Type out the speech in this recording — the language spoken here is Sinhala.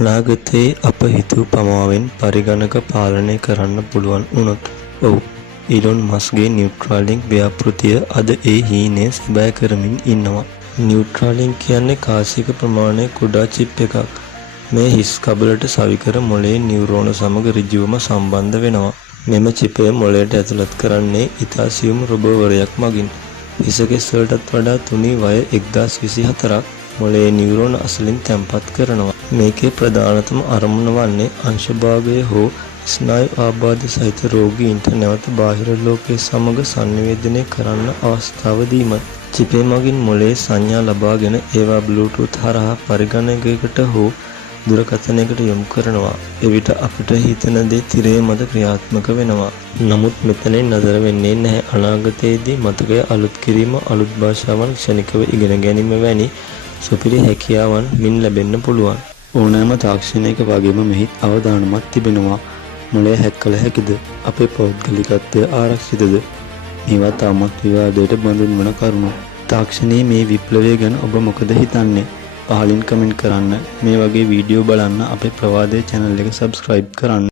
අනාගතයේ අප හිතූ පමාවෙන් පරිගණක පාලනය කරන්න පුළුවන් වුණොත් ඔව් ඊලොන් මස්ක්ගේ නියුට්‍රාලින්ක් ව්‍යාපෘතිය අද ඒ හීනය සැබෑ කරමින් ඉන්නවා. නියුට්‍රාලින්ක් කියන්නේ කාසික ප්‍රමාණය කුඩා චිප් එකක්. මේ හිස් කබලට සවිකර මොළයේ නියුරෝන සමග ඍජුවම සම්බන්ධ වෙනවා. මෙම චිපය මොළයට ඇතුළත් කරන්නේ ඉතා සියුම් රොබෝවරයක් මගින්. හිස කෙස් වලටත් වඩා තුනී වය 1024ක් මොළයේ නියුරෝන අසලින් තැන්පත් කරනවා. මේකේ ප්‍රධානතම අරමුණ වන්නේ අංශභාගය හෝ ස්නායු ආබාධ සහිත රෝගීන්ට නැවත බාහිර ලෝකයේ සමග සංනිවේදනය කරන්න අවස්ථාව දීමයි. චිපේ මගින් මොළයේ සංඥා ලබාගෙන ඒවා බ්ලූටූත් හරහා පරිගණකයකට හෝ දුරකථනයකට යොමු කරනවා. එවිට අපිට හිතන දේ තිරය මත ක්‍රියාත්මක වෙනවා. නමුත් මෙතනින් නතර වෙන්නේ නැහැ. අනාගතයේදී මතකය අලුත් කිරීම, අලුත් භාෂාවන් ක්ෂණිකව ඉගෙන ගැනීම වැනි සුපිරි හැකියාවන් මින් ලැබෙන්න පුළුවන්. ඕනෑම තාක්ෂණයක වගේම මෙහිත් අවදානමක් තිබෙනවා. මොළය හැක් කළ හැකිද? අපේ පෞද්ගලිකත්වය ආරක්ෂිතද? මේවා තාමත් විවාදයට බඳුන් වන කරුණු. තාක්ෂණයේ මේ විප්ලවය ගැන ඔබ මොකද හිතන්නේ? පහලින් කමෙන්ට් කරන්න. මේ වගේ වීඩියෝ බලන්න අපේ ප්‍රවාදය channel එක subscribe කරන්න.